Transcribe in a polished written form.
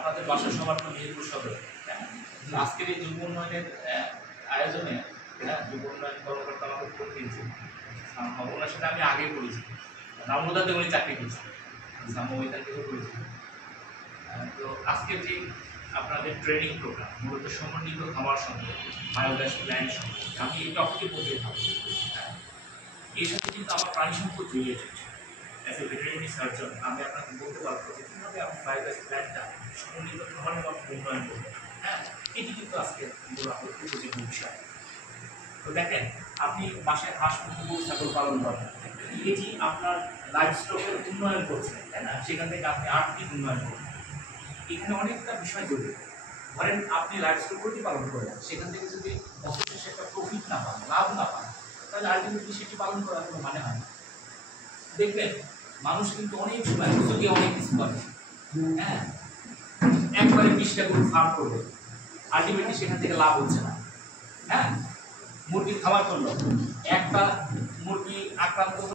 আপনাদের বাসার সবার তো মিরপুর সদর। আজকের এই যুব উন্নয়নের আয়োজনে যুব উন্নয়ন কর্মকর্তা আমাকে ফোন দিয়েছে। ওনার সাথে আমি আগেই পরিচিত, নামদাতে উনি চাকরি করছেন, ওইখান থেকে পরিচিত। তো আজকের যে আপনাদের ট্রেনিং প্রোগ্রাম মূলত সমন্বিত খামার সঙ্গে বায়োগ্যাস প্ল্যান্ট সঙ্গে আমি এই টপিকে বলতে থাকি। এর সাথে কিন্তু আমার প্রাণী সম্পদ related. As a veterinary surgeon আমি আপনাকে বলতে পারবো যে কীভাবে আপনি বায়োগ্যাস প্ল্যান্টটা সমন্বিত খামারের মাধ্যমে উন্নয়ন করবেন। এটি কিন্তু আজকে উপযোগী বিষয়। তো দেখেন, আপনি বাসায় হাঁস মুরগি ছাগল পালন করেন, এটি আপনার লাইফ স্টকের উন্নয়ন করছেন, তাই না? সেখান থেকে আপনি আর্থিক উন্নয়ন করবেন। এখানে অনেকটা বিষয় জড়িত। ধরেন আপনি লাইফ স্টক প্রতিপালন করলেন, সেখান থেকে যদি বছর শেষে একটা প্রফিট না পান, লাভ না পান, তাহলে আলটিমেটলি সেটি পালন করার কোনো মানে হয় না। দেখবেন মানুষ কিন্তু অনেক সময় সুযোগে অনেক কিছু করে, একবারে 20টা গরু ফার্ম করবে, আলটিমেটলি সেখান থেকে লাভ হচ্ছে না। মুরগির খাবার করলো, একটা মুরগি আক্রান্ত